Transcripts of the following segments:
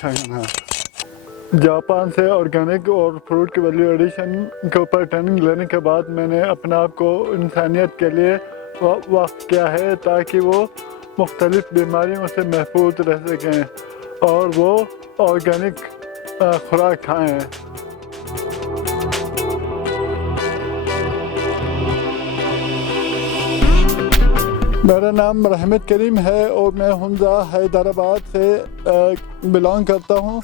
अच्छा है। जापान से ऑर्गेनिक और फ्रूट की वैल्यू एडिशन के ऊपर ट्रेनिंग लेने के बाद मैंने अपने आप को इंसानियत के लिए वक्फ किया है ताकि वो मुख्तलिफ बीमारियों से महफूज रह सकें और वो ऑर्गेनिक खुराक खाएँ। मेरा नाम रहमत करीम है और मैं हुंजा हैदराबाद से बिलोंग करता हूँ।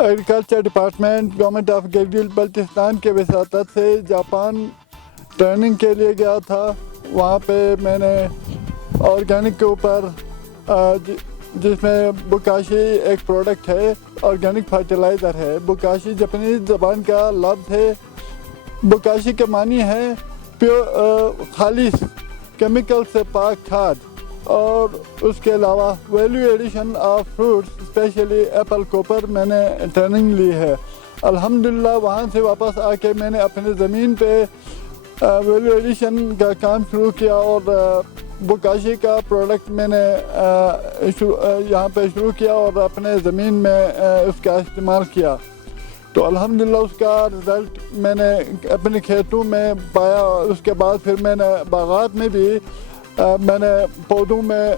Agriculture department government of Gilgit Baltistan के वसातत से जापान ट्रेनिंग के लिए गया था। वहाँ पे मैंने ऑर्गेनिक के ऊपर जिसमें बुकाशी एक प्रोडक्ट है, ऑर्गेनिक फर्टिलाइज़र है। बुकाशी जापानीज ज़बान का लफ्ज़ है। बुकाशी के मानी है प्योर खालिश केमिकल से पाक खाद, और उसके अलावा value addition of fruits specially apple के ऊपर मैंने ट्रेनिंग ली है। अल्हम्दुलिल्लाह वहाँ से वापस आके मैंने अपने ज़मीन पे वैल्यू एडिशन का काम शुरू किया और बुकाशी का प्रोडक्ट मैंने यहाँ पे शुरू किया और अपने ज़मीन में उसका इस्तेमाल किया। तो अल्हम्दुलिल्लाह उसका रिज़ल्ट मैंने अपने खेतों में पाया। उसके बाद फिर मैंने बागात में भी मैंने पौधों में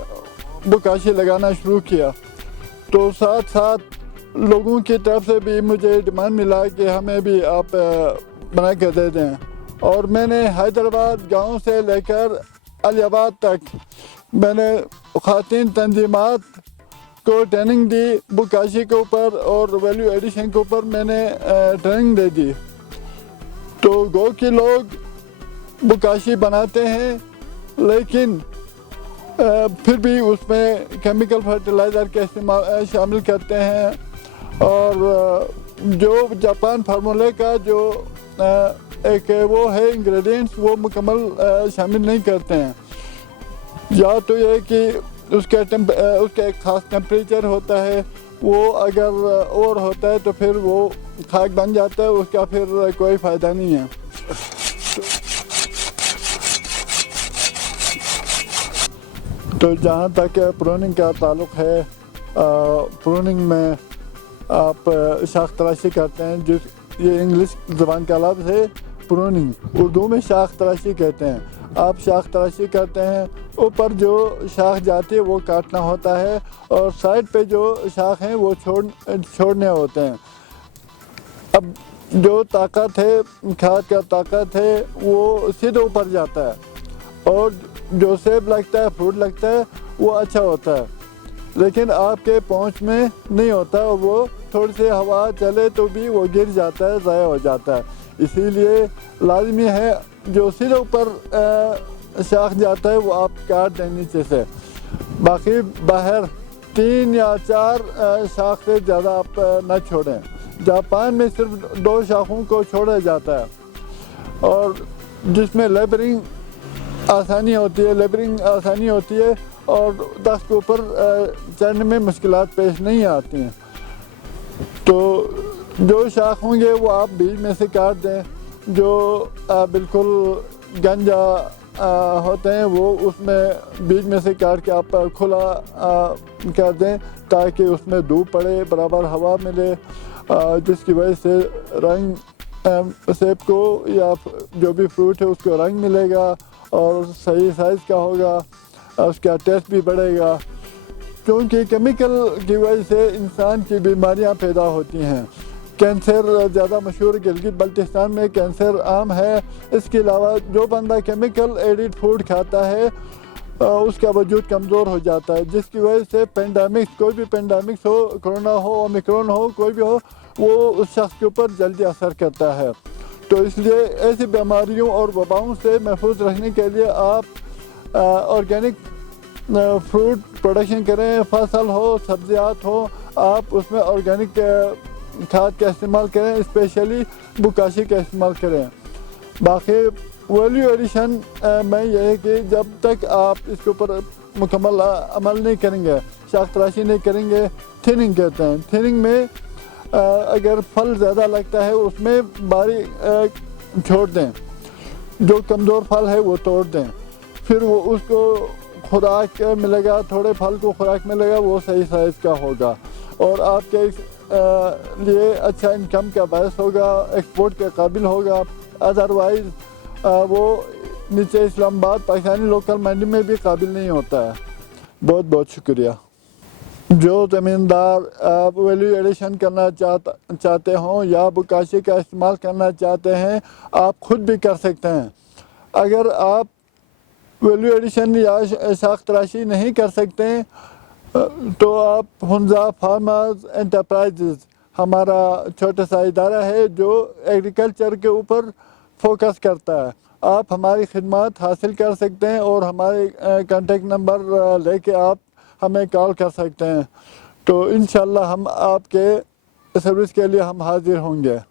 बुकाशी लगाना शुरू किया। तो साथ साथ लोगों की तरफ से भी मुझे डिमांड मिला कि हमें भी आप बना कर दे दें, और मैंने हैदराबाद गांव से लेकर अलियाबाद तक मैंने ख़वातीन तंजीमात को ट्रेनिंग दी बुकाशी के ऊपर और वैल्यू एडिशन के ऊपर मैंने ट्रेनिंग दे दी। तो गो के लोग बुकाशी बनाते हैं लेकिन फिर भी उसमें केमिकल फर्टिलाइज़र के इस्तेमाल शामिल करते हैं, और जो जापान फार्मूले का जो एक वो है इंग्रेडिएंट्स वो मुकम्मल शामिल नहीं करते हैं। या तो ये कि उसका एक ख़ास टेम्परेचर होता है, वो अगर और होता है तो फिर वो खाक बन जाता है, उसका फिर कोई फ़ायदा नहीं है। तो जहाँ तक प्रूनिंग का ताल्लुक़ है, प्रूनिंग में आप शाख तराशी करते हैं, जिस ये इंग्लिश ज़बान का लफ्ज़ है प्रूनिंग, उर्दू में शाख तराशी कहते हैं। आप शाख तराशी करते हैं, ऊपर जो शाख जाती है वो काटना होता है और साइड पे जो शाख हैं वो छोड़ने होते हैं। अब जो ताकत है, खाद का ताकत है, वो सीधे ऊपर जाता है, और जो सेब लगता है, फ्रूट लगता है, वो अच्छा होता है, लेकिन आपके पहुंच में नहीं होता और वो थोड़ी सी हवा चले तो भी वो गिर जाता है, ज़ाया हो जाता है। इसीलिए लाजमी है जो सीधे ऊपर शाख जाता है वो आप काट दें नीचे से। बाकी बाहर 3 या 4 शाख से ज़्यादा आप न छोड़ें। जापान में सिर्फ 2 शाखों को छोड़ा जाता है, और जिसमें लेबरिंग आसानी होती है और दस्त के ऊपर चढ़ने में मुश्किलात पेश नहीं आती हैं। तो जो शाख होंगे वो आप बीज में से काट दें। जो बिल्कुल गंजा होते हैं वो उसमें बीज में से काट के आप खुला कर दें ताकि उसमें धूप पड़े, बराबर हवा मिले, जिसकी वजह से रंग सेब को या जो भी फ्रूट है उसको रंग मिलेगा और सही साइज़ का होगा, उसका टेस्ट भी बढ़ेगा। क्योंकि केमिकल की वजह से इंसान की बीमारियां पैदा होती हैं। कैंसर ज़्यादा मशहूर गिलगित बल्तिस्तान में कैंसर आम है। इसके अलावा जो बंदा केमिकल एडिड फूड खाता है उसका वजूद कमज़ोर हो जाता है, जिसकी वजह से पेंडेमिक्स, कोई भी पेंडेमिक्स हो, कोरोना हो, ओमिक्रॉन हो, कोई भी हो, वो उस शख्स के ऊपर जल्दी असर करता है। तो इसलिए ऐसी बीमारियों और वबाओं से महफूज रहने के लिए आप ऑर्गेनिक फ्रूट प्रोडक्शन करें, फसल हो, सब्जियात हो, आप उसमें ऑर्गेनिक खाद का इस्तेमाल करें, स्पेशली बुकाशी का इस्तेमाल करें। बाकी वैल्यू एडिशन में यह है कि जब तक आप इसके ऊपर मुकम्मल अमल नहीं करेंगे, शाख तराशी नहीं करेंगे, थिनिंग कहते हैं। थिनिंग में अगर फल ज़्यादा लगता है उसमें बारी छोड़ दें, जो कमज़ोर फल है वो तोड़ दें, फिर वो उसको खुराक मिलेगा, थोड़े फल को खुराक मिलेगा, वो सही साइज़ का होगा। اور آپ کے لیے اچھا انکم کا باعث ہوگا، ایکسپورٹ کے قابل ہوگا. ادروائز وہ نیچے اسلام آباد پاکستانی لوکل منڈی میں بھی قابل نہیں ہوتا ہے. بہت بہت شکریہ. جو زمیندار ویلیو ایڈیشن کرنا چاہتے ہوں یا بکاشی کا استعمال کرنا چاہتے ہیں، آپ خود بھی کر سکتے ہیں. اگر آپ ویلیو ایڈیشن یا ساخت تراشی نہیں کر سکتے تو آپ حنزہ فارمرز انٹرپرائزز ہمارا چھوٹا سا ادارہ ہے جو ایگریکلچر کے اوپر فوکس کرتا ہے. آپ ہماری خدمات حاصل کر سکتے ہیں اور ہمارے کانٹیکٹ نمبر لے کے آپ ہمیں کال کر سکتے ہیں. تو انشاءاللہ ہم آپ کے سروس کے لیے ہم حاضر ہوں گے.